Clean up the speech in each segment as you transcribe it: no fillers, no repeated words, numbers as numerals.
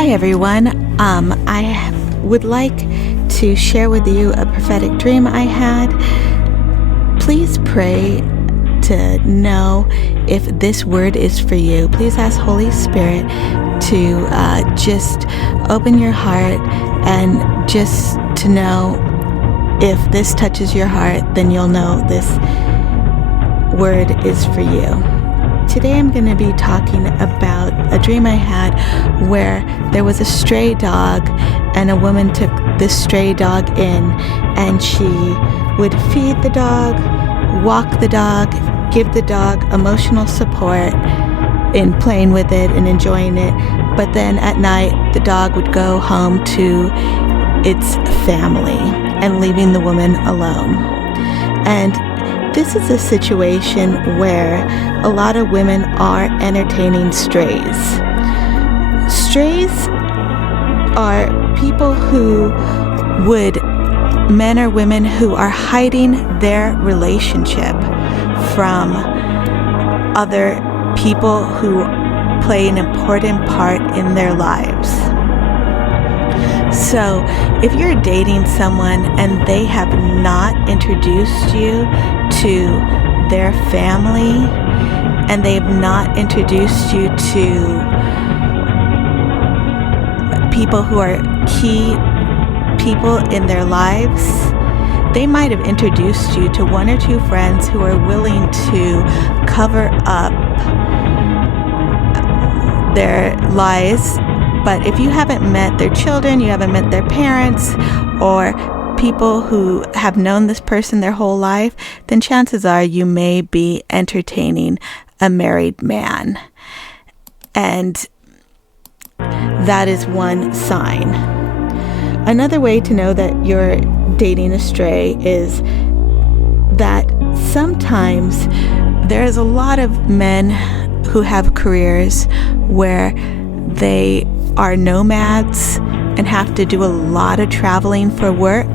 Hi everyone. I would like to share with you a prophetic dream I had. Please pray to know if this word is for you. Please ask Holy Spirit to just open your heart and just to know if this touches your heart, then you'll know this word is for you. Today I'm going to be talking about a dream I had where there was a stray dog and a woman took this stray dog in, and she would feed the dog, walk the dog, give the dog emotional support in playing with it and enjoying it. But then at night the dog would go home to its family and leaving the woman alone. And this is a situation where a lot of women are entertaining strays. Strays are people men or women who are hiding their relationship from other people who play an important part in their lives. So if you're dating someone and they have not introduced you to their family and they've not introduced you to people who are key people in their lives, they might have introduced you to one or two friends who are willing to cover up their lies. But if you haven't met their children, you haven't met their parents, or people who have known this person their whole life, then chances are you may be entertaining a married man. And that is one sign. Another way to know that you're dating a stray is that sometimes there's a lot of men who have careers where they are nomads and have to do a lot of traveling for work,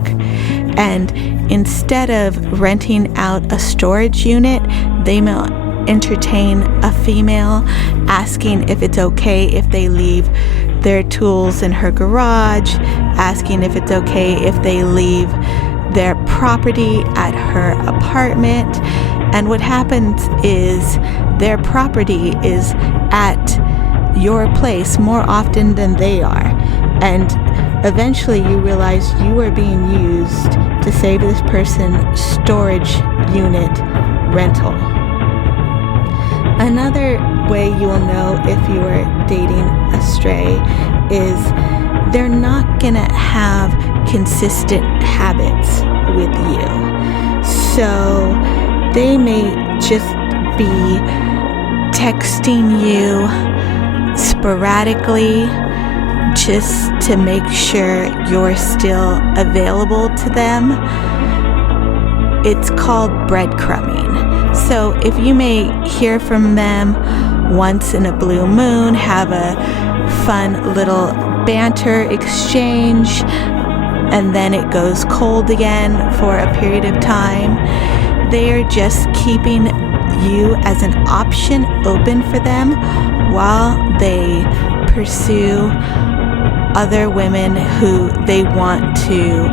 and instead of renting out a storage unit, they may entertain a female, asking if it's okay if they leave their tools in her garage, asking if it's okay if they leave their property at her apartment. And what happens is their property is at your place more often than they are, and eventually you realize you are being used to save this person storage unit rental. Another way you will know if you are dating a stray is they're not gonna have consistent habits with you. So they may just be texting you sporadically just to make sure you're still available to them. It's called breadcrumbing. So if you may hear from them once in a blue moon, have a fun little banter exchange, and then it goes cold again for a period of time, they are just keeping you as an option open for them while they pursue other women who they want to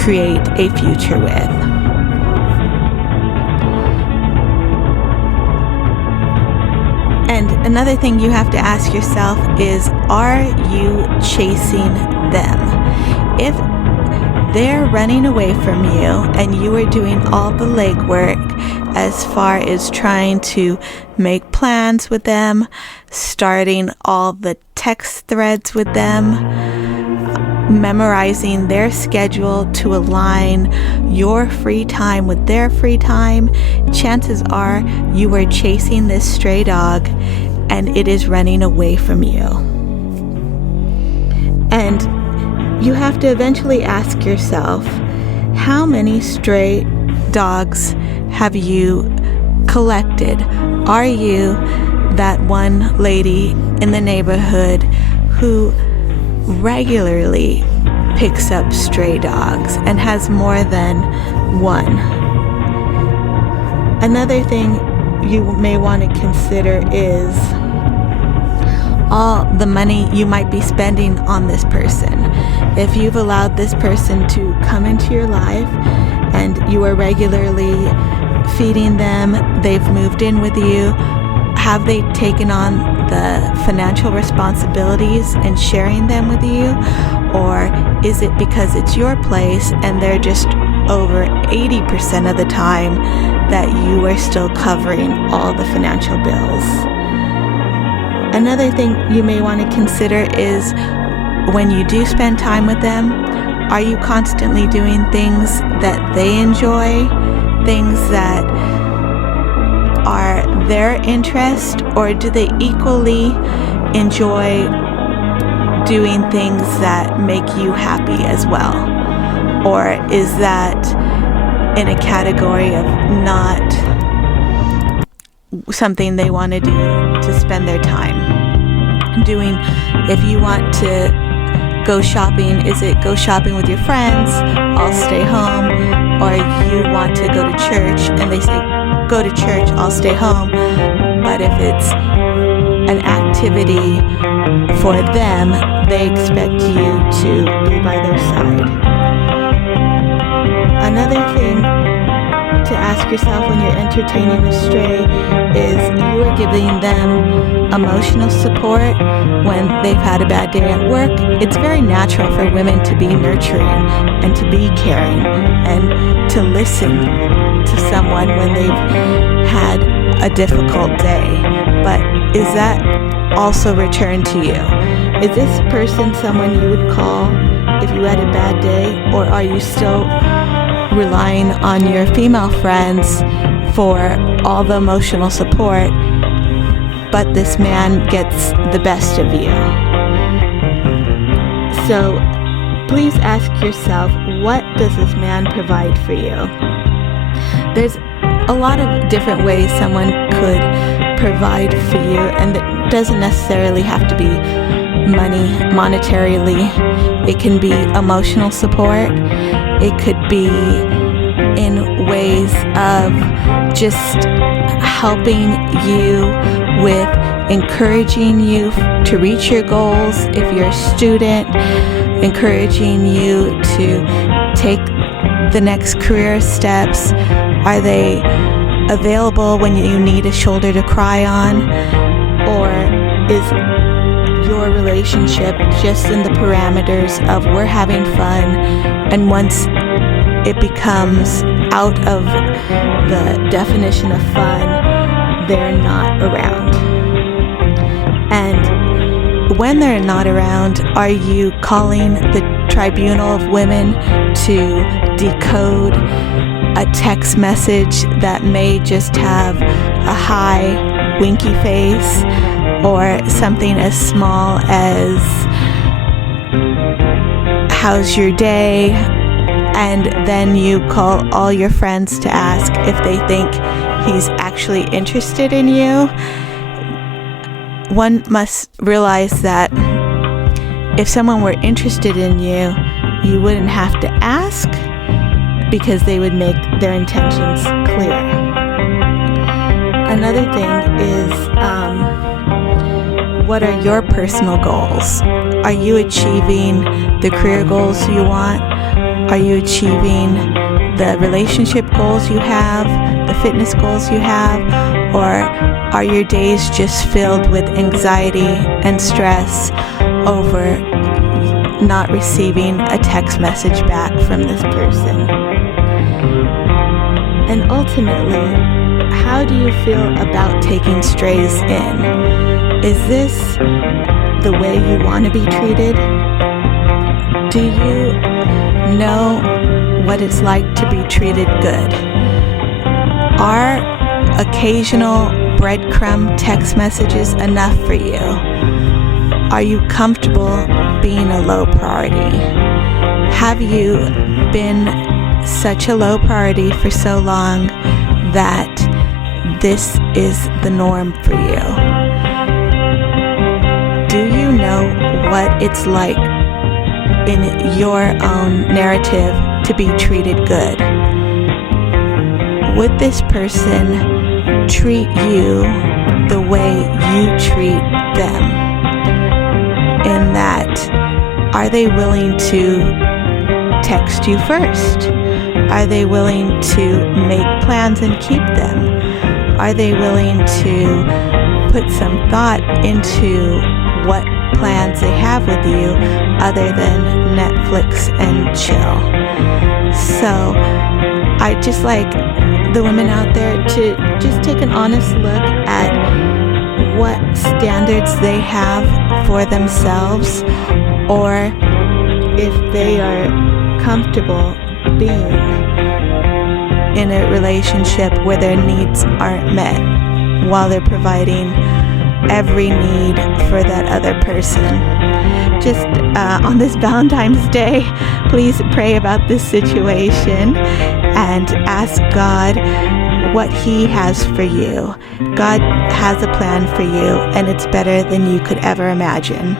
create a future with. And another thing you have to ask yourself is, are you chasing them? If they're running away from you and you are doing all the legwork as far as trying to make plans with them, starting all the text threads with them, memorizing their schedule to align your free time with their free time, chances are you are chasing this stray dog and it is running away from you. And you have to eventually ask yourself, how many stray dogs have you collected? Are you that one lady in the neighborhood who regularly picks up stray dogs and has more than one? Another thing you may want to consider is, all the money you might be spending on this person. If you've allowed this person to come into your life and you are regularly feeding them, they've moved in with you, have they taken on the financial responsibilities and sharing them with you? Or is it because it's your place and they're just over 80% of the time that you are still covering all the financial bills? Another thing you may want to consider is when you do spend time with them, are you constantly doing things that they enjoy, things that are their interest, or do they equally enjoy doing things that make you happy as well? Or is that in a category of not something they want to do to spend their time doing? If you want to go shopping, is it go shopping with your friends, I'll stay home? Or you want to go to church and they say, go to church, I'll stay home. But if it's an activity for them, they expect you to be by their side. Another thing to ask yourself when you're entertaining a stray is you are giving them emotional support when they've had a bad day at work. It's very natural for women to be nurturing and to be caring and to listen to someone when they've had a difficult day. But is that also returned to you? Is this person someone you would call if you had a bad day, or are you still relying on your female friends for all the emotional support, but this man gets the best of you? So please ask yourself, what does this man provide for you? There's a lot of different ways someone could provide for you, and it doesn't necessarily have to be money, monetarily. It can be emotional support. It could be in ways of just helping you with encouraging you to reach your goals. If you're a student, encouraging you to take the next career steps. Are they available when you need a shoulder to cry on? Or is your relationship just in the parameters of we're having fun, and once it becomes out of the definition of fun, they're not around? And when they're not around, are you calling the tribunal of women to decode a text message that may just have a hi, winky face, or something as small as how's your day? And then you call all your friends to ask if they think he's actually interested in you. One must realize that if someone were interested in you, you wouldn't have to ask, because they would make their intentions clear. Another thing is, what are your personal goals? Are you achieving the career goals you want? Are you achieving the relationship goals you have, the fitness goals you have? Or are your days just filled with anxiety and stress over not receiving a text message back from this person? And ultimately, how do you feel about taking strays in? Is this the way you want to be treated? Do you know what it's like to be treated good? Are occasional breadcrumb text messages enough for you? Are you comfortable being a low priority? Have you been such a low priority for so long that this is the norm for you? Do you know what it's like in your own narrative to be treated good? Would this person treat you the way you treat them? Are they willing to text you first? Are they willing to make plans and keep them? Are they willing to put some thought into what plans they have with you other than Netflix and chill? So I just like the women out there to just take an honest look at what standards they have for themselves, or if they are comfortable being in a relationship where their needs aren't met while they're providing every need for that other person. Just on this Valentine's Day, please pray about this situation and ask God what He has for you. God has a plan for you, and it's better than you could ever imagine.